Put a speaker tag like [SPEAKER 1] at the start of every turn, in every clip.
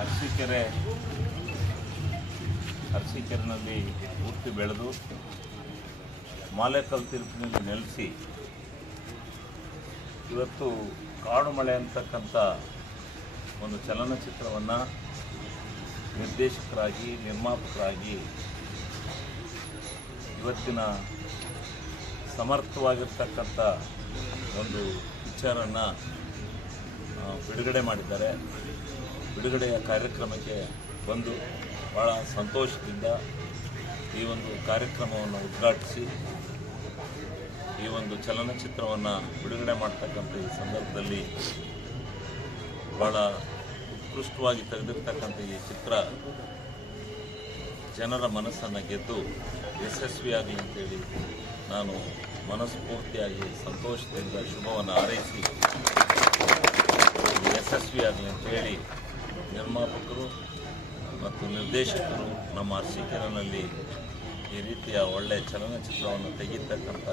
[SPEAKER 1] ಅರಸೀಕೆರೆ, ಅರಸೀಕೆರೆನಲ್ಲಿ ಹುಟ್ಟಿ ಬೆಳೆದು ಮಾಲೆಕಲ್ ತೀರ್ಪಿನಲ್ಲಿ ನೆಲೆಸಿ ಇವತ್ತು ಕಾಡು ಮಳೆ ಅಂತಕ್ಕಂಥ ಒಂದು ಚಲನಚಿತ್ರವನ್ನು ನಿರ್ದೇಶಕರಾಗಿ, ನಿರ್ಮಾಪಕರಾಗಿ ಇವತ್ತಿನ ಸಮರ್ಥವಾಗಿರ್ತಕ್ಕಂಥ ಒಂದು ಪಿಕ್ಚರನ್ನು ಬಿಡುಗಡೆ ಮಾಡಿದ್ದಾರೆ. ಬಿಡುಗಡೆಯ ಕಾರ್ಯಕ್ರಮಕ್ಕೆ ಬಂದು ಭಾಳ ಸಂತೋಷದಿಂದ ಈ ಒಂದು ಕಾರ್ಯಕ್ರಮವನ್ನು ಉದ್ಘಾಟಿಸಿ, ಈ ಒಂದು ಚಲನಚಿತ್ರವನ್ನು ಬಿಡುಗಡೆ ಮಾಡ್ತಕ್ಕಂಥ ಈ ಸಂದರ್ಭದಲ್ಲಿ ಭಾಳ ಉತ್ಕೃಷ್ಟವಾಗಿ ತೆಗೆದಿರ್ತಕ್ಕಂಥ ಈ ಚಿತ್ರ ಜನರ ಮನಸ್ಸನ್ನು ಗೆದ್ದು ಯಶಸ್ವಿಯಾಗಲಿ ಅಂತೇಳಿ ನಾನು ಮನಸ್ಫೂರ್ತಿಯಾಗಿ, ಸಂತೋಷದಿಂದ ಶುಭವನ್ನು ಹಾರೈಸಿ ಯಶಸ್ವಿಯಾಗಲಿ ಅಂತೇಳಿ ನಿರ್ಮಾಪಕರು ಮತ್ತು ನಿರ್ದೇಶಕರು ನಮ್ಮ ಅರ್ಸಿಕೆರನಲ್ಲಿ ಈ ರೀತಿಯ ಒಳ್ಳೆಯ ಚಲನಚಿತ್ರವನ್ನು ತೆಗೆಯತಕ್ಕಂಥ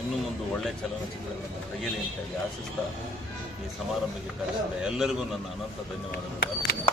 [SPEAKER 1] ಇನ್ನು ಮುಂದೆ ಒಳ್ಳೆಯ ಚಲನಚಿತ್ರಗಳನ್ನು ತೆಗೆಯಲಿ ಅಂತೇಳಿ ಆಶಿಸ್ತಾ ಈ ಸಮಾರಂಭಕ್ಕೆ ಕರೆಸಿದ ಎಲ್ಲರಿಗೂ ನನ್ನ ಅನಂತ ಧನ್ಯವಾದಗಳು. ಅರ್ಪಣೆ